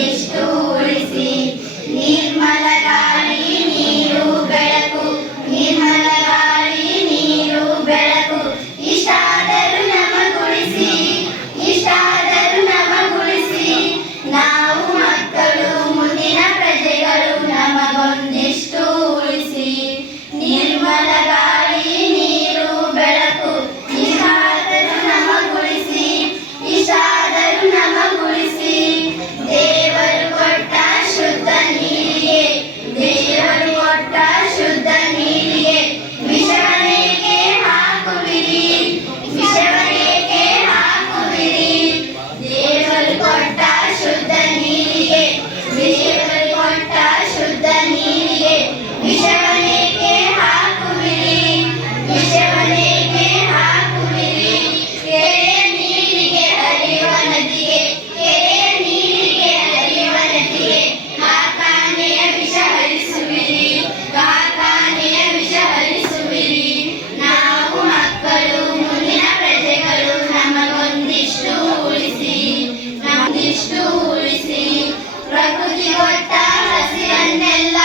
ನಮಗೊಂದಿಷ್ಟು ಉಳಿಸಿ. ನಿರ್ಮಲ ಗಾಳಿ ನೀರು ಬೆಳಕು, ನಿರ್ಮಲ ಗಾಳಿ ನೀರು ಬೆಳಕು, ಇಷ್ಟಾದರೂ ನಮಗುಳಿಸಿ, ಇಷ್ಟಾದರೂ ನಮಗುಳಿಸಿ. ನಾವು ಮಕ್ಕಳು ಮುಂದಿನ ಪ್ರಜೆಗಳು, ನಮಗೊಂದಿಷ್ಟು ಉಳಿಸಿ. ನಿರ್ಮಲ ಗಾಳಿ ನೀರು ಬೆಳಕು, ಇಷ್ಟಾದರೂ ನಮಗುಳಿಸಿ, ಇಷ್ಟಾದರೂ ನಮಗುಳಿಸಿ. ದೇವರು ಕೊಟ್ಟ ಶುದ್ಧ ನೀರಿಗೆ, ದೇವರು ಕೊಟ್ಟ ಶುದ್ಧ ನೀರಿಗೆ ವಿಷವನೇಕೆ ಹಾಕುವಿರಿ, ವಿಷವನೇಕೆ ಹಾಕುವಿರಿ. ದೇವರು ಕೊಟ್ಟ ಶುದ್ಧ ನೀರಿಗೆ, ದೇವರು ಕೊಟ್ಟ ಶುದ್ಧ ನೀರಿಗೆ ವಿಷವನೇಕೆ ಹಾಕುವಿರಿ, ವಿಷವನೇಕೆ ಹಾಕುವಿರಿ. ಕೆರೆಯ ನೀರಿಗೆ ಹರಿಯುವ ನದಿಗೆ, ಕೆರೆಯ ನೀರಿಗೆ ಹರಿಯುವ ನದಿಗೆ ಕಾರ್ಖಾನೆಯ ವಿಷ ಹರಿಸುವಿರಿ, ಕಾರ್ಖಾನೆಯ ವಿಷ ಹರಿಸುವಿರಿ. ನಾವು ಮಕ್ಕಳು ಮುಂದಿನ ಪ್ರಜೆಗಳು, ನಮಗೊಂದಿಷ್ಟು ಉಳಿಸಿ, ನಮಗೊಂದಿಷ್ಟು ಉಳಿಸಿ. ಪ್ರಕೃತಿ ಕೊಟ್ಟ ಹಸಿರನ್ನೆಲ್ಲ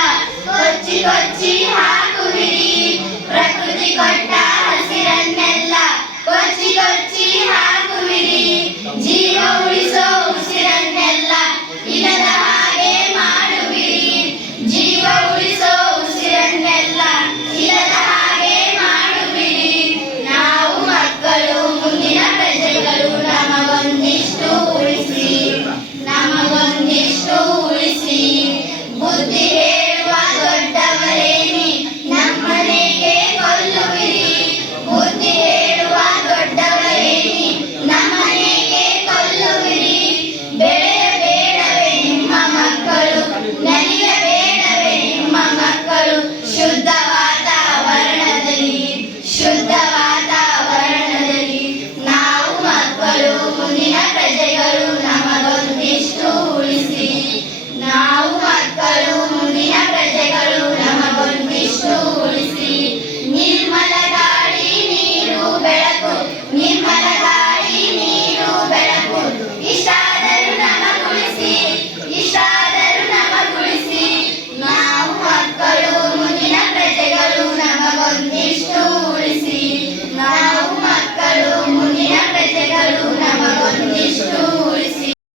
ಕೊಚ್ಚಿ ಕೊಚ್ಚಿ